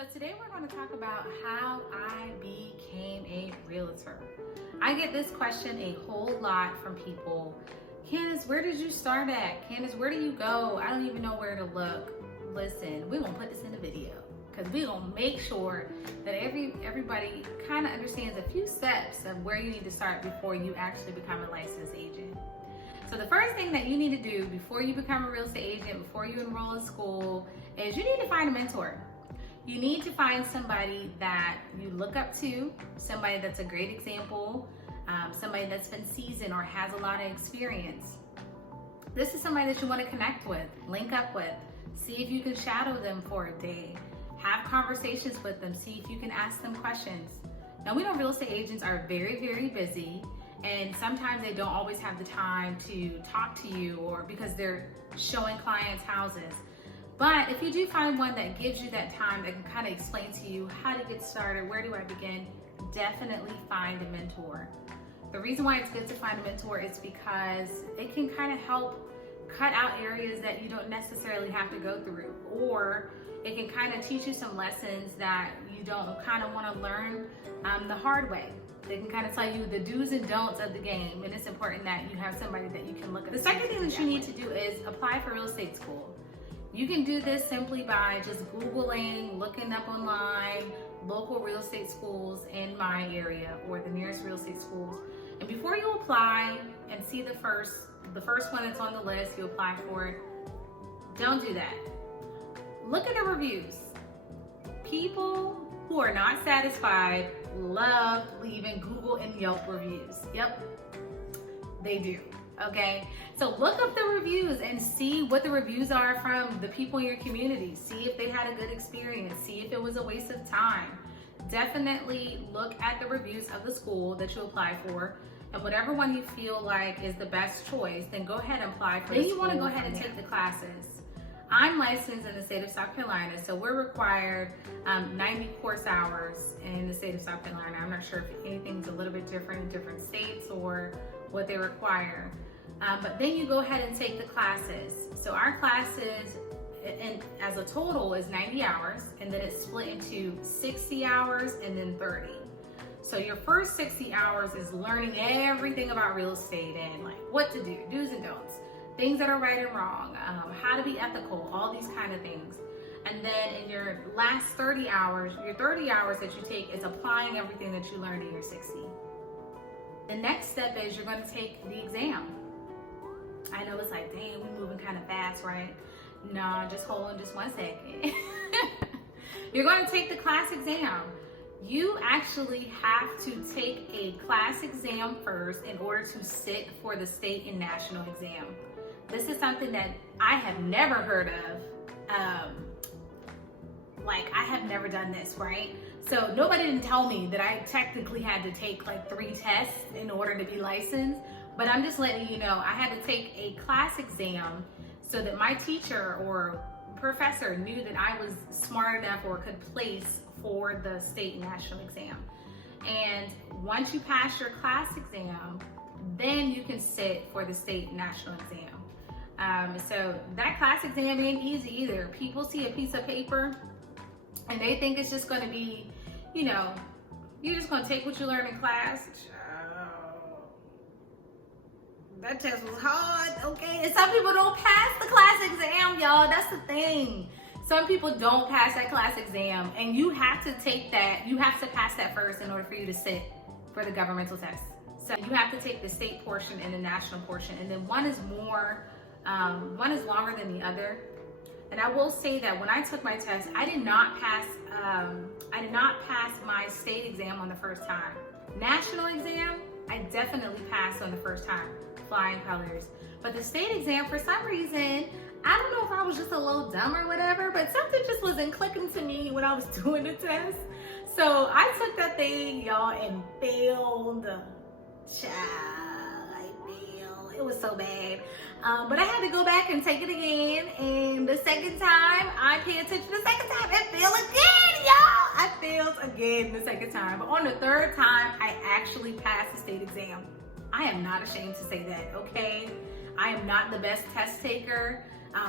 So today we're going to talk about how I became a realtor. I get this question a whole lot from people. Candace, where did you start at? Candace, where do you go? I don't even know where to look. Listen, we're going to put this in the video because we're going to make sure that everybody kind of understands a few steps of where you need to start before you actually become a licensed agent. So the first thing that you need to do before you become a real estate agent, before you enroll in school, is you need to find a mentor. You need to find somebody that you look up to, somebody that's a great example, somebody that's been seasoned or has a lot of experience. This is somebody that you want to connect with, link up with, see if you can shadow them for a day, have conversations with them, see if you can ask them questions. Now, we know real estate agents are very, very busy, and sometimes they don't always have the time to talk to you or because they're showing clients houses. But if you do find one that gives you that time, that can kind of explain to you how to get started, where do I begin, definitely find a mentor. The reason why it's good to find a mentor is because it can kind of help cut out areas that you don't necessarily have to go through, or it can kind of teach you some lessons that you don't kind of want to learn the hard way. They can kind of tell you the do's and don'ts of the game, and it's important that you have somebody that you can look at. The second thing that you need to do is apply for real estate school. You can do this simply by just Googling, looking up online, local real estate schools in my area or the nearest real estate schools. And before you apply and see the first one that's on the list, you apply for it, don't do that. Look at the reviews. People who are not satisfied love leaving Google and Yelp reviews. Yep, they do. Okay, so look up the reviews and see what the reviews are from the people in your community. See if they had a good experience. See if it was a waste of time. Definitely look at the reviews of the school that you apply for, and whatever one you feel like is the best choice, then go ahead and apply for it. Then you want to go ahead and take the classes. I'm licensed in the state of South Carolina, so we're required 90 course hours in the state of South Carolina. I'm not sure if anything's a little bit different in different states or what they require. But then you go ahead and take the classes. So our classes, as a total, is 90 hours, and then it's split into 60 hours and then 30. So your first 60 hours is learning everything about real estate and like what to do, do's and don'ts, things that are right and wrong, how to be ethical, all these kind of things. And then in your last 30 hours, your 30 hours that you take is applying everything that you learned in your 60. The next step is you're going to take the exam. I know it's like, dang, we're moving kind of fast, right? No, just hold on just 1 second. You're going to take the class exam. You actually have to take a class exam first in order to sit for the state and national exam. This is something that I have never heard of. I have never done this, right? So nobody didn't tell me that I technically had to take like 3 tests in order to be licensed. But I'm just letting you know, I had to take a class exam so that my teacher or professor knew that I was smart enough or could place for the state and national exam. And once you pass your class exam, then you can sit for the state and national exam. So that class exam ain't easy either. People see a piece of paper and they think it's just going to be, you're just going to take what you learn in class. That test was hard, okay? And some people don't pass the class exam, y'all. That's the thing. Some people don't pass that class exam, and you have to take that. You have to pass that first in order for you to sit for the governmental test. So you have to take the state portion and the national portion, and then one is longer than the other. And I will say that when I took my test, I did not pass my state exam on the first time. National exam, I definitely passed on the first time. Flying colors. But the state exam, for some reason, I don't know if I was just a little dumb or whatever, but something just wasn't clicking to me when I was doing the test. So I took that thing, y'all, and failed. Child, I failed. It was so bad. But I had to go back and take it again. And the second time, I paid attention the second time and failed again, y'all. I failed again the second time. But on the third time, I actually passed the state exam. I am not ashamed to say that, okay? I am not the best test taker.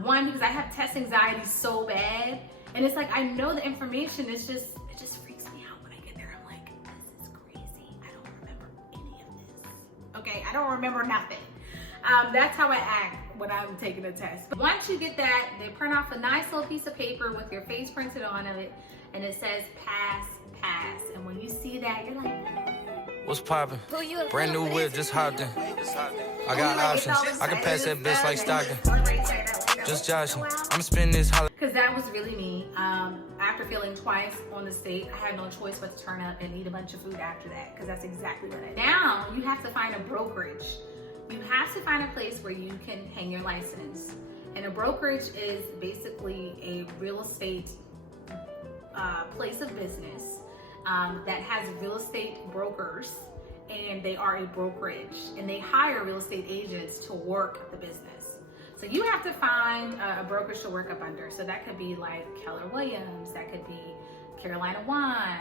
One, because I have test anxiety so bad, And it's like, I know the information, it just freaks me out when I get there. I'm like, this is crazy. I don't remember any of this. Okay, I don't remember nothing. That's how I act when I'm taking a test. But once you get that, they print off a nice little piece of paper with your face printed on it, and it says pass, pass. And when you see that, you're like, what's poppin'? Brand new whip, just hopped in. I got options. I can pass that bitch like Stockton. Just joshing. I'm spending this holiday. Because that was really me. After failing twice on the state, I had no choice but to turn up and eat a bunch of food after that, because that's exactly what I did. Now, you have to find a brokerage. You have to find a place where you can hang your license. And a brokerage is basically a real estate place of business that has real estate brokers, and they are a brokerage, and they hire real estate agents to work the business. So you have to find a brokerage to work up under. So that could be like Keller Williams, that could be Carolina One,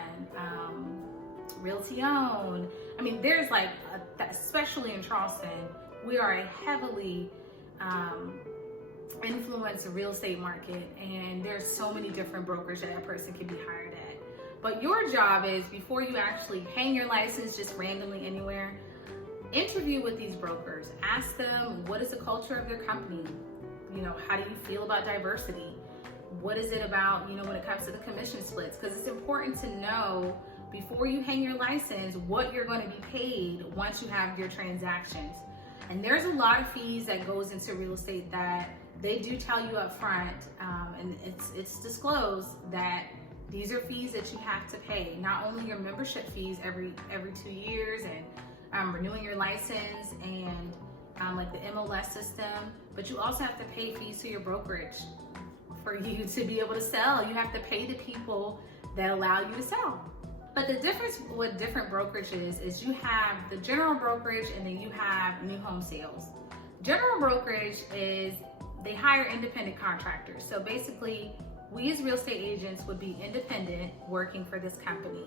Realty Own. I mean, there's like, especially in Charleston, we are a heavily influenced real estate market, and there's so many different brokers that a person can be hired at. But your job is, before you actually hang your license just randomly anywhere, interview with these brokers. Ask them, what is the culture of their company? You know, how do you feel about diversity? What is it about, you know, when it comes to the commission splits? Because it's important to know, before you hang your license, what you're going to be paid once you have your transactions. And there's a lot of fees that goes into real estate that they do tell you up front, and it's disclosed that these are fees that you have to pay. Not only your membership fees every 2 years, and renewing your license, and like the MLS system, but you also have to pay fees to your brokerage for you to be able to sell. You have to pay the people that allow you to sell. But the difference with different brokerages is you have the general brokerage, and then you have new home sales. General brokerage is, they hire independent contractors. So basically, we as real estate agents would be independent working for this company.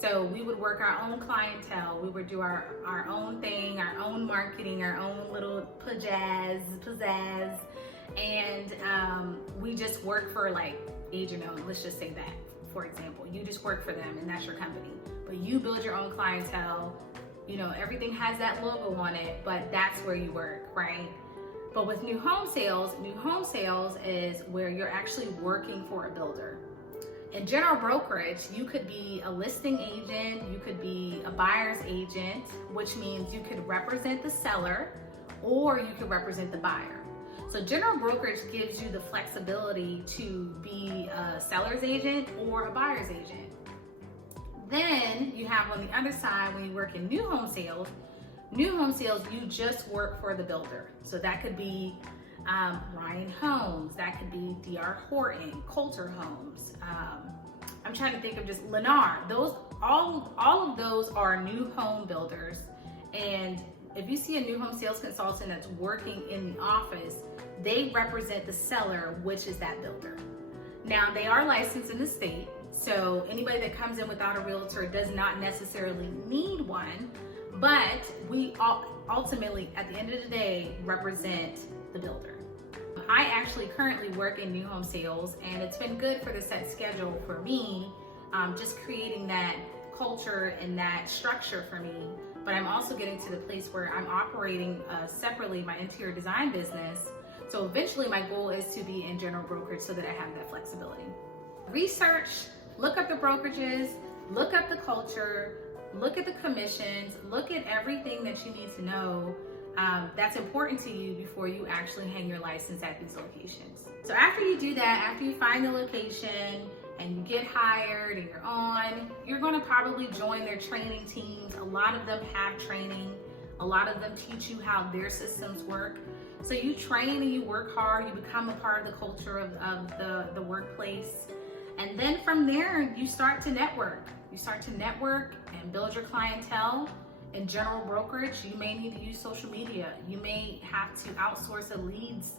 So we would work our own clientele. We would do our own thing, our own marketing, our own little pizzazz. And we just work for like agent owned, let's just say that, for example. You just work for them, and that's your company. But you build your own clientele. You know, everything has that logo on it, but that's where you work, right? But with new home sales is where you're actually working for a builder. In general brokerage, you could be a listing agent, you could be a buyer's agent, which means you could represent the seller or you could represent the buyer. So general brokerage gives you the flexibility to be a seller's agent or a buyer's agent. Then you have, on the other side, when you work in new home sales, you just work for the builder. So that could be Ryan Homes, that could be D.R. Horton, Coulter Homes. I'm trying to think of just Lennar. Those, all of those are new home builders. And if you see a new home sales consultant that's working in the office, they represent the seller, which is that builder. Now, they are licensed in the state, so anybody that comes in without a realtor does not necessarily need one, but we ultimately, at the end of the day, represent the builder. I actually currently work in new home sales, and it's been good for the set schedule for me, just creating that culture and that structure for me. But I'm also getting to the place where I'm operating separately my interior design business. So eventually my goal is to be in general brokerage so that I have that flexibility. Research, look up the brokerages, look up the culture, look at the commissions, look at everything that you need to know that's important to you before you actually hang your license at these locations. So after you do that, after you find the location and you get hired and you're going to probably join their training teams. A lot of them have training. A lot of them teach you how their systems work. So you train and you work hard, you become a part of the culture of the workplace. And then from there, you start to network. You start to network and build your clientele. In general brokerage, you may need to use social media. You may have to outsource a leads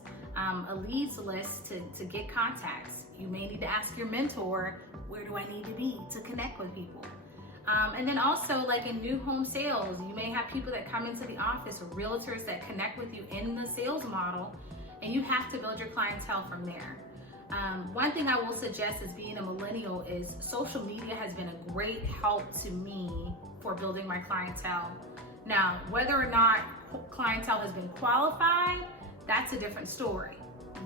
list to get contacts. You may need to ask your mentor, where do I need to be to connect with people? And then also, like in new home sales, you may have people that come into the office, or realtors that connect with you in the sales model, and you have to build your clientele from there. One thing I will suggest as being a millennial is social media has been a great help to me for building my clientele. Now, whether or not clientele has been qualified, that's a different story.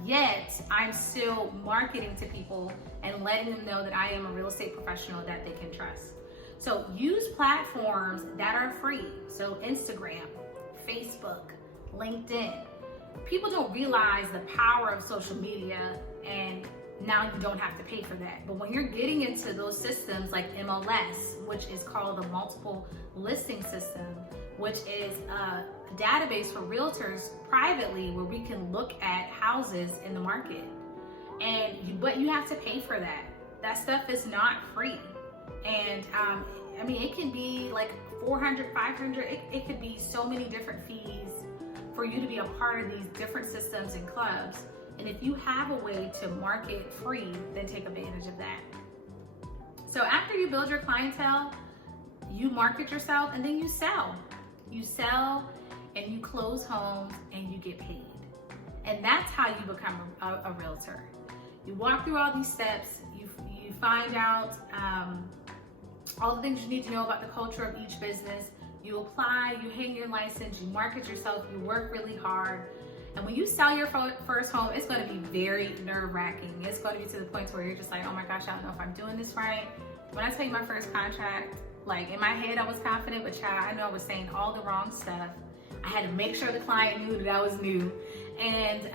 Yet, I'm still marketing to people and letting them know that I am a real estate professional that they can trust. So use platforms that are free. So Instagram, Facebook, LinkedIn. People don't realize the power of social media, and now you don't have to pay for that. But when you're getting into those systems like MLS, which is called the multiple listing system, which is a database for realtors privately where we can look at houses in the market. But you have to pay for that. That stuff is not free. And I mean, it can be like $400, $500, it could be so many different fees for you to be a part of these different systems and clubs. And if you have a way to market free, then take advantage of that. So after you build your clientele, you market yourself and then you sell. You sell and you close homes and you get paid. And that's how you become a realtor. You walk through all these steps, you find out all the things you need to know about the culture of each business. You apply, you hang your license, you market yourself, you work really hard. And when you sell your first home, it's going to be very nerve-wracking. It's going to be to the point where you're just like, oh my gosh, I don't know if I'm doing this right. When I tell you my first contract, like in my head I was confident, but child, I know I was saying all the wrong stuff. I had to make sure the client knew that I was new. And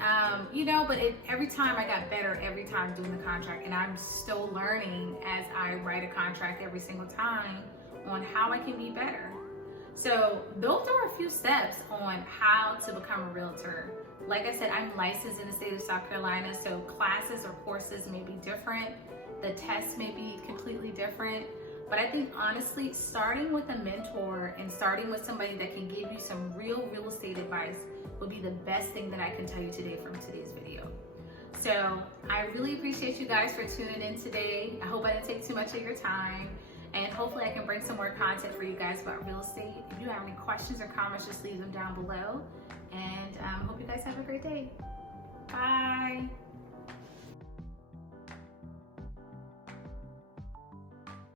but every time I got better every time doing the contract, and I'm still learning as I write a contract every single time on how I can be better. So those are a few steps on how to become a realtor. Like I said, I'm licensed in the state of South Carolina, so classes or courses may be different. The tests may be completely different. But I think honestly, starting with a mentor and starting with somebody that can give you some real estate advice would be the best thing that I can tell you today from today's video. So I really appreciate you guys for tuning in today. I hope I didn't take too much of your time. And hopefully I can bring some more content for you guys about real estate. If you have any questions or comments, just leave them down below. And hope you guys have a great day. Bye.